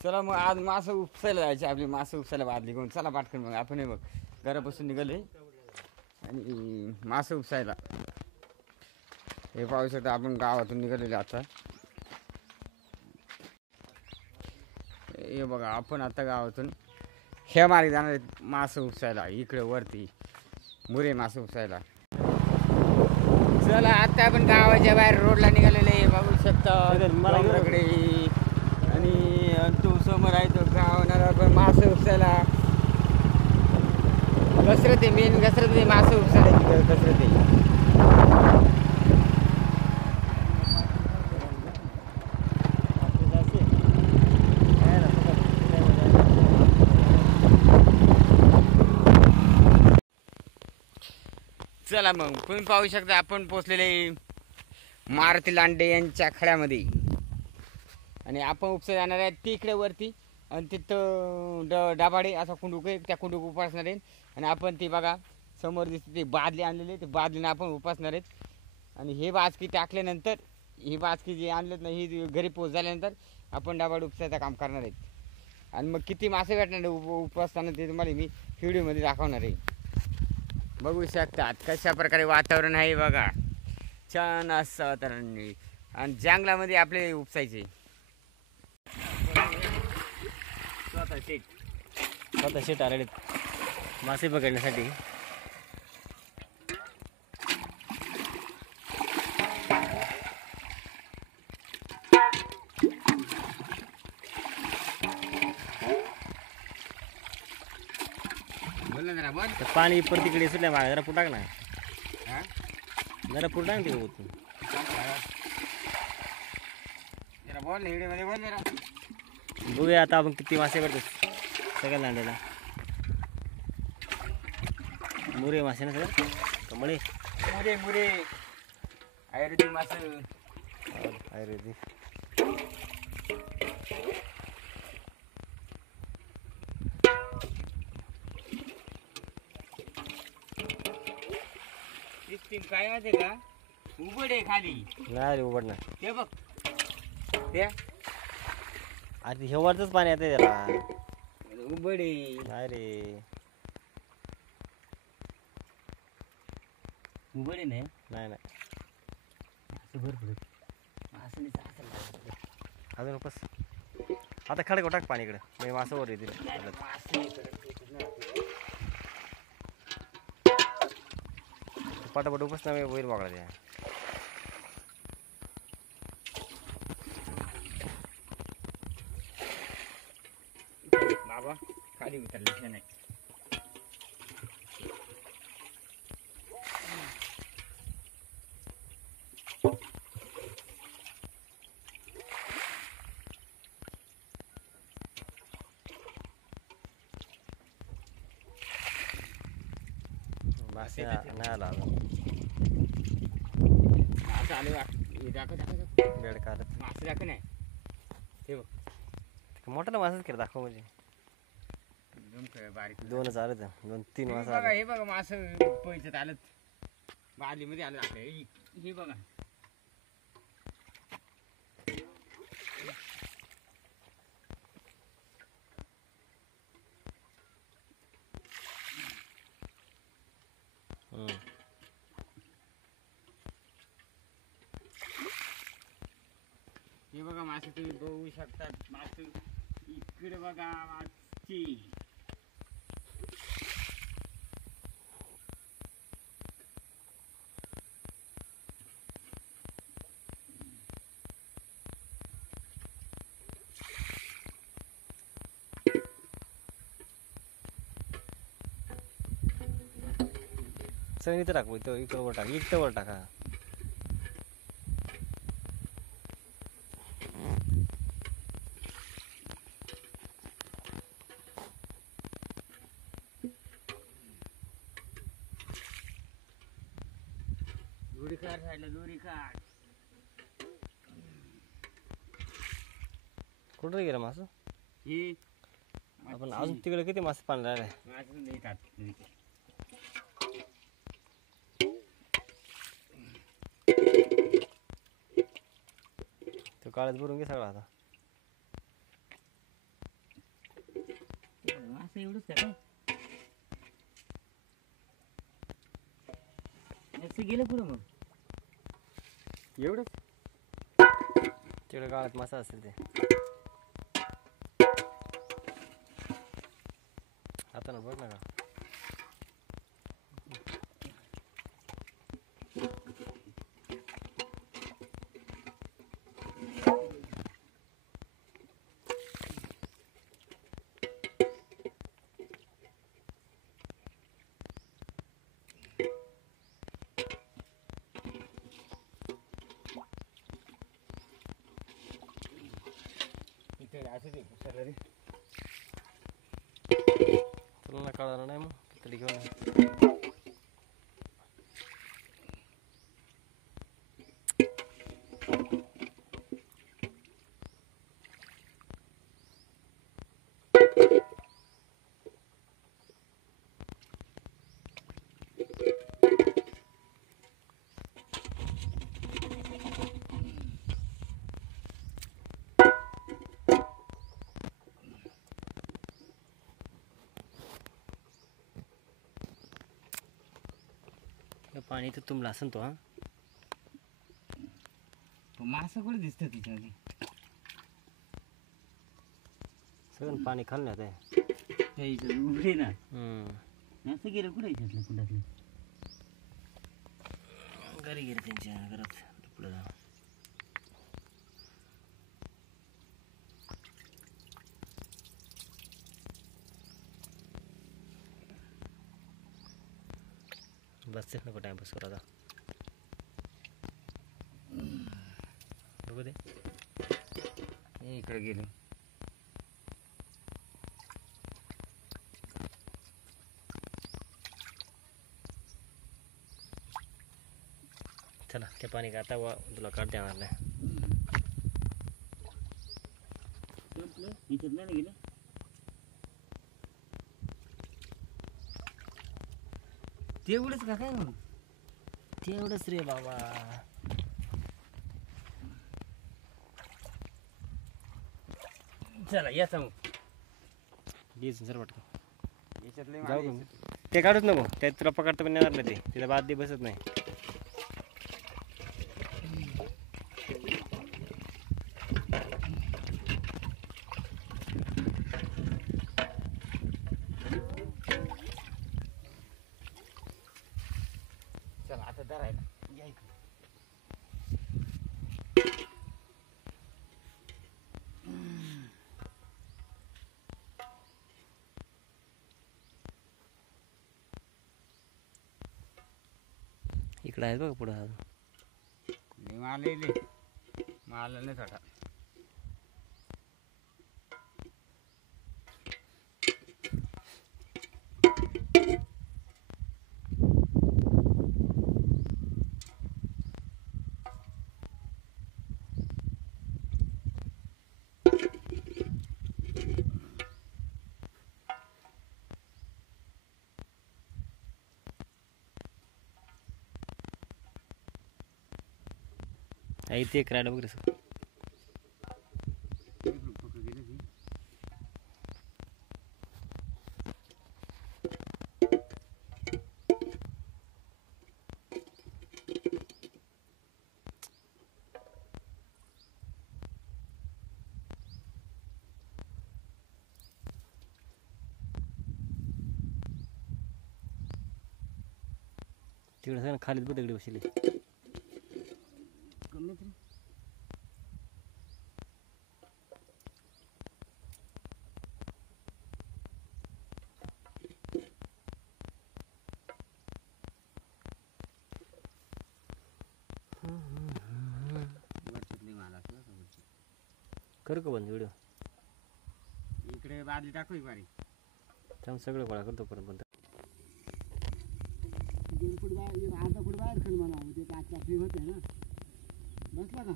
चला मग आज मासं उपसायला जायचे आपली मासं उपसायला बादली घेऊन. चला पाटकन मग आपण हे बघ घरापासून निघाले आणि मासं उपसायला. हे पाहू शकता आपण गावातून निघालेले आता. हे बघा आपण आता गावातून ह्या मार्गे जाणार आहेत मासं उपसायला इकडे वरती मुरे मासं उपसायला. चला आता आपण गावाच्या बाहेर रोडला निघालेले आहे बघू शकता डोंगराकडे. आणि तो समोर आहे तो गावणार आपण मासं उपसायला. कसरत आहे मेन कसरत आहे मासं उपसायला कसरत आहे. चला मग तुम्ही पाहू शकता आपण पोचलेले मारुती लांडे यांच्या खड्यामध्ये. आणि आपण उपसा जाणार आहे तिकडे वरती आणि तिथं डाबाडे असा कुंडूक आहे त्या कुंडूक उपासणार आहे. आणि आपण ती बघा समोर दिसते ती बादली आणलेली ते बादलीने आपण उपासणार आहेत. आणि हे बाचकी टाकल्यानंतर ही बाचकी जी आणलेत ना ही घरी पोच झाल्यानंतर आपण डाबाड उपसायचं काम करणार आहेत. आणि मग किती मासे भेटणार उपासताना ते तुम्हाला मी व्हिडिओमध्ये दाखवणार आहे. बघू शकतात कशा प्रकारे वातावरण आहे बघा छान असं वातावरण. आणि जंगलामध्ये आपले उपसायचे स्वतः शेट आलेले मासे पकडण्यासाठी. पाणी तिकडे सुटल्या मागे जरा पुटाक ना जरा पुटा ना तिकडे होतो. बघूया आता आपण किती मासे पडतो सगळ्या लांड्याला. मुरे मासे ना सगळं कमळे मुरे मुरे आयुर्वेदिक मासे आयुर्वेदिक. काय माहिती का उघड आहे खाली नाही उघड ना ते बघ ते अरे हे वरच पाणी येते त्याला उघड आहे. अरे उघड आहे नाही नाही असं भरपूर असं नाही अजून बस आता खडक टाक पाणी इकडे म्हणजे मासं वर येतील. पटापट उपस ना वैर वागला द्या. बाबा खाली उतरले नाही. मासे नाही आला असं आले दाखव बेड काढत मासे दाखव नाही ते बघ मोठ्याला मासच केलं दाखव म्हणजे बारीक 2 आले 2-3 मासे बघा. आले. हे बघा मासं पैशात आलं बादलीमध्ये आलं आपल्या. हे बघा हे बघा मासे तुम्ही बघू शकतात. मासे इकडे बघा मासे सगळं इथं टाकू इकडं वर टाका इकडं वर टाका. दोरी काढ साईडला दोरी काढ. कुठं गेलं मासं ही आपण अजून तिकडे किती मासे पाणी राहिले. मासे येतात तो काळच भरून घे सगळा आता. फक्त एवढंच का काय असं गेलं पुढं मग एवढंच तिकडे गाळात मासा असेल ते हातानं बघ ना का इथे असं ते सगळं रे. तुला कळणार नाही मग तरी घेऊन ये. हे पाणी तर तुंबला असेल तो हा मासं कुठे दिसतं तिच्यामध्ये सगळं पाणी खाल्लं ते त्या इथं उघडे ना हम्म. असं गेलं कुठं इथलं कुठं घरी गेले त्यांच्या घरात लपलं जा बसतेच नको टाइमपास करा आता बघू दे हे इकडे गेलो चला ते पाणी का आता तुला काढता येणार नाही इथं नाही गेलं तेवढंच का काय मग तेवढंच रे बाबा चला याचा मग प्लीज सर वाटतं याच्यातले जाऊ मागे का? ते काढूच नको त्यात तुला पकडता पण येणार नाही ते तिला बाद दे बसत नाही चला आता धरायला या इकडे. इकडं आहेत बघा पुढं लय माल आहे लय. माल नाही थोडा इथे एक राड वगैरे सर तिकडे सगळं खालीच बघ दगडी बसली कमीत रे वरच्यातले माल असलं का वरचे. करू का बंद व्हिडिओ इकडे बादली टाकू बारी त्यामुळे सगळं गोळा करतो परत 2 फूट बाहेर अर्धा फूट बाहेर खण म्हणा ते 5 होते ना बसला का